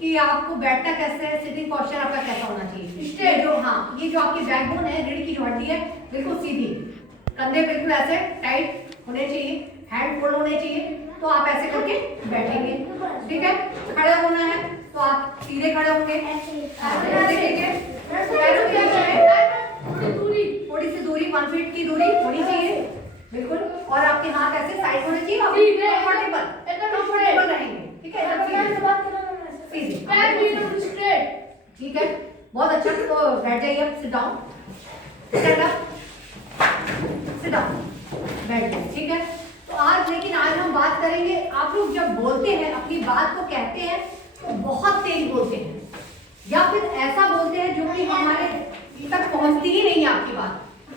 कि आपको बैठना कैसे है, सिटिंग पोस्चर आपका कैसा होना चाहिए। ये जो ये जो आपकी बैकबोन है, रीढ़ की जो हड्डी है बिल्कुल सीधी, कंधे बिल्कुल ऐसे टाइट होने चाहिए, हैंड फोल्ड होने चाहिए। तो आप ऐसे करके बैठेंगे, ठीक है। खड़े होना है तो आप सीधे खड़े होंगे, थोड़ी सी दूरी 1 फीट की दूरी होनी चाहिए बिल्कुल। और आपके हाथ ऐसे साइड होने चाहिए, कंफर्टेबल रहेंगे, ठीक है। ठीक है, बहुत अच्छा। तो बैठ जाइए, sit down, stand up, sit down, बैठ जाइए, ठीक है। तो लेकिन आज हम बात करेंगे, आप लोग जब बोलते हैं, अपनी बात को कहते हैं तो बहुत तेज बोलते हैं या फिर ऐसा बोलते हैं जो कि हमारे तक पहुंचती ही नहीं है।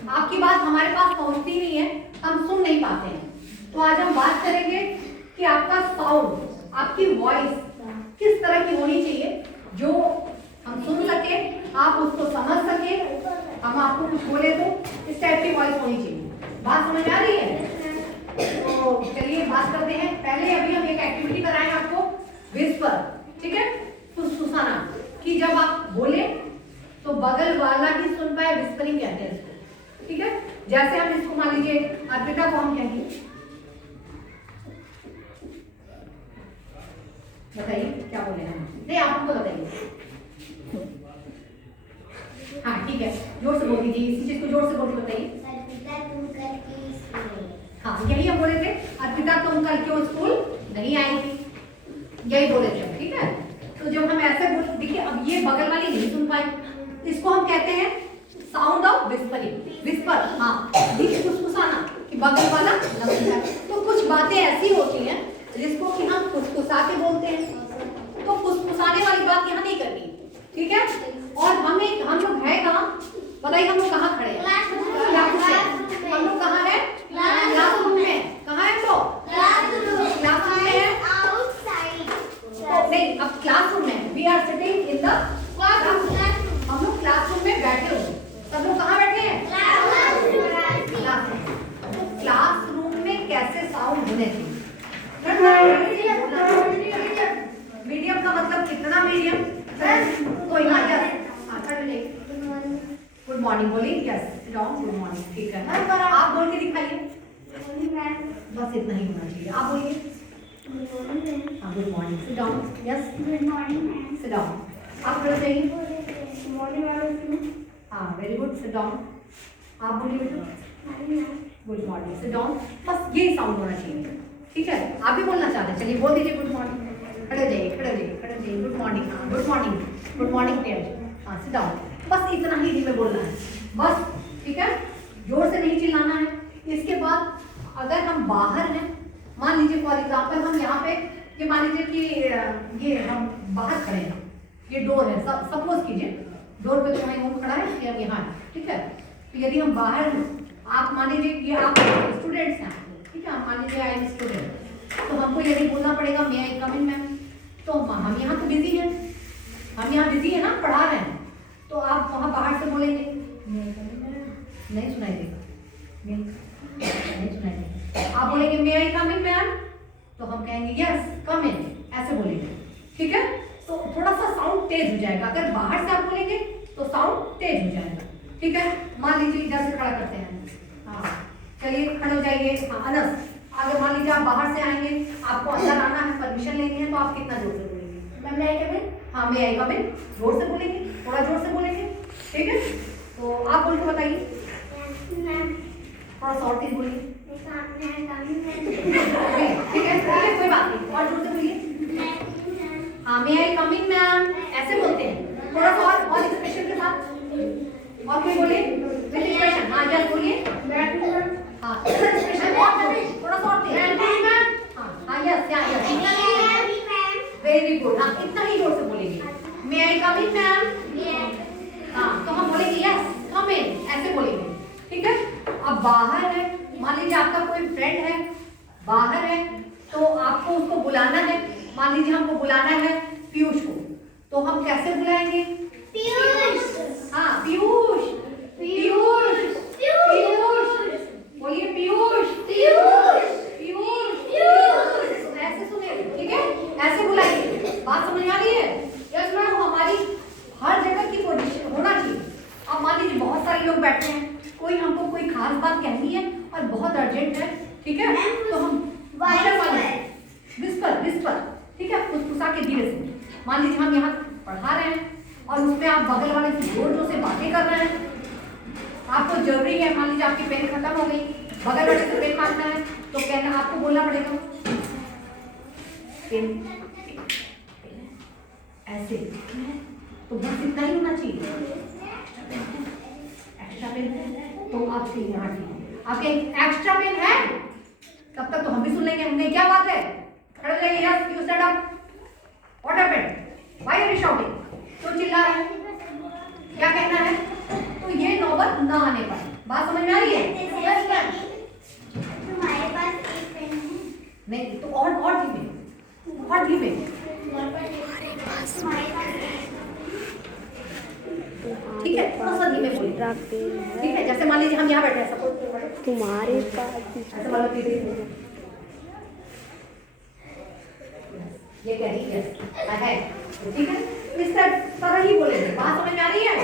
आपकी बात हमारे पास पहुंचती ही नहीं है, हम सुन नहीं पाते हैं। तो आज हम बात करेंगे कि आपका साउंड, आपकी वॉइस किस तरह की होनी चाहिए जो हम सुन सके, आप उसको समझ सके, हम आपको कुछ बोले तो इस टाइप की वॉइस होनी चाहिए। बात समझ आ रही है? तो चलिए बात करते हैं। पहले अभी हम एक एक्टिविटी कराएंगे आपको, विस्पर, ठीक है, फुसफुसाना, कि जब आप बोले तो बगल वाला ही सुन पाए, विस्परिंग कहते हैं इसको, ठीक है। जैसे हम इसको मान लीजिए अर्पिता को हम कहेंगे, बताइए क्या बोले हैं? नहीं, आप हमको बताइए। हाँ ठीक है, जोर से बोल दीजिए, इसी चीज को जोर से बोल के बताइए। हाँ यही हम बोले थे, अर्पिता तुम कल क्यों स्कूल नहीं आई थी, यही बोले थे, ठीक है। तो जब हम ऐसे बोल, देखिए अब ये बगल वाली नहीं सुन पाई, इसको हम कहते हैं साउंड ऑफ विस्परिंग, विस्पर, हाँ फुसफुसाना, कि बगल वाला न सुन पाए। तो कुछ बातें ऐसी होती हैं जिसको कि हम फुसफुसा के बोलते हैं, तो फुसफुसाने वाली बात यहाँ नहीं करनी, ठीक है। और हम लोग है कहाँ, बताइए हम लोग कहाँ खड़े हैं? हम लोग कहाँ है? क्लासरूम में। कहाँ है तो? क्लासरूम में है। नहीं, अब क्लासरूम में, we are sitting in the classroom. हम लोग क्लासरूम में बैठे हो, सब लोग कहाँ बैठे हैं? क्लासरूम। तो क्लासरूम में कैसे साउंड होने चाहिए? मीडियम का मतलब कितना मीडियम? कोई ना, यस, गुड मॉर्निंग बोलिए, यस, गुड मॉर्निंग, ठीक है। आप बोल के दिखाइए, बस इतना ही होना चाहिए। आप बोलिए, हाँ good morning, sit down, yes, good morning, sit down. आप खड़े जाइए, हाँ वेरी गुड, सिट डाउन। आप बोलिए बेटा, गुड मॉर्निंग, सिट डाउन। बस यही साउंड होना चाहिए, ठीक है। आप भी बोलना चाहते हैं, चलिए बोल दीजिए गुड मॉर्निंग, खड़े जाइए, गुड मॉर्निंग, हाँ गुड मॉर्निंग, हाँ सिट डाउन। बस इतना ही में बोलना है, बस, ठीक है। जोर से नहीं चिल्लाना है। इसके बाद अगर हम बाहर हैं, मान लीजिए फॉर एग्जांपल हम यहाँ पे, ये मान लीजिए कि ये हम बाहर खड़े हैं, ये डोर है, सपोज कीजिए डोर पे तो वहीं खड़ा है या यहाँ है, ठीक है। तो यदि हम बाहर, आप मान लीजिए कि आप स्टूडेंट्स हैं, ठीक है, मान लीजिए आई एम स्टूडेंट, तो हमको यदि बोलना पड़ेगा मे आई कम इन मैम, तो हम यहाँ तो बिजी हैं, हम यहाँ बिजी है ना, पढ़ा रहे हैं, तो आप वहाँ बाहर से बोलेंगे नहीं सुनाई देगा, नहीं सुनाई देगा। आप बोलेंगे मे आई कम इन मैम, तो हम कहेंगे यस कम इन, ऐसे बोलेंगे, ठीक है। तो थोड़ा सा साउंड तेज हो जाएगा, अगर बाहर से आप बोलेंगे तो साउंड तेज हो जाएगा, ठीक है। मान लीजिए इधर से खड़ा करते हैं, हाँ चलिए खड़े हो जाइए। हाँ अनस, अगर मान लीजिए आप बाहर से आएंगे, आपको अंदर आना है, परमिशन लेनी है, तो आप कितना जोर से बोलेंगे? मैम मे आई कम इन, हाँ मे आई कम इन, जोर से बोलेंगे, थोड़ा जोर से बोलेंगे, ठीक है। तो आप बोल के बताइए, थोड़ा सा और तेज बोलिए, ठीक है, कोई बात नहीं, और जोर से बोलिए, हाँ मे आई कम इन मैम, ऐसे बोलते हैं, थोड़ा सा और एक्सप्रेशन के साथ, और कोई बोलिए विद एक्सप्रेशन, हाँ यस बोलिए, हाँ एक्सप्रेशन, थोड़ा सा और तेज, हाँ यस वेरी गुड, हाँ इतना ही जोर से बोलेंगे, मे आई कम इन मैम, हाँ तो हम बोलेंगे यस कम इन, ऐसे बोलेंगे, ठीक है। अब बाहर है, मान लीजिए आपका कोई फ्रेंड है, बाहर है, तो आपको उसको बुलाना है, मान लीजिए हमको बुलाना है पीयूष को, तो हम कैसे बुलाएंगे? पीयूष, हाँ पीयूष, पीयूष, पीयूष, बोलिए पीयूष, पीयूष, पीयूष, ऐसे सुने, ठीक है, ऐसे बुलाएंगे। बात समझ आ रही है? के धीरे से। मान लीजिए हम यहाँ पढ़ा रहे हैं और उसमें आप बगल वाले से जोर जोर से बातें कर रहे हैं, आपको जरूरी है, मान लीजिए आपकी पेन खत्म हो गई, बगल वाले से पेन मांगना है तो कहना, आपको बोलना पड़ेगा पेन, ऐसे। तो बस इतना ही होना चाहिए। एक्स्ट्रा पेन है तो आपके यहाँ ठीक, आपके एक्स्ट्रा पेन है तब तक तो हम भी सुन लेंगे, हमने क्या बात है, खड़े हो जाइए, yes you stand up, what happened, why are you shouting, क्यों चिल्ला रहे हैं, क्या कहना है। तो ये नौबत ना आने पर, बात समझ में आ रही है। तुम्हारे पास एक पेन है? नहीं तो और धीमे, और धीमे। ठीक है, थोड़ा सा धीमे बोलिए, ठीक है। जैसे मान लीजिए हम यहाँ बैठे हैं, सपोज तुम्हारे पास ऐसे वाला धीरे, ये कह रही है, ठीक है, इस तरह ही बोलेंगे, बात समझ में आ रही है।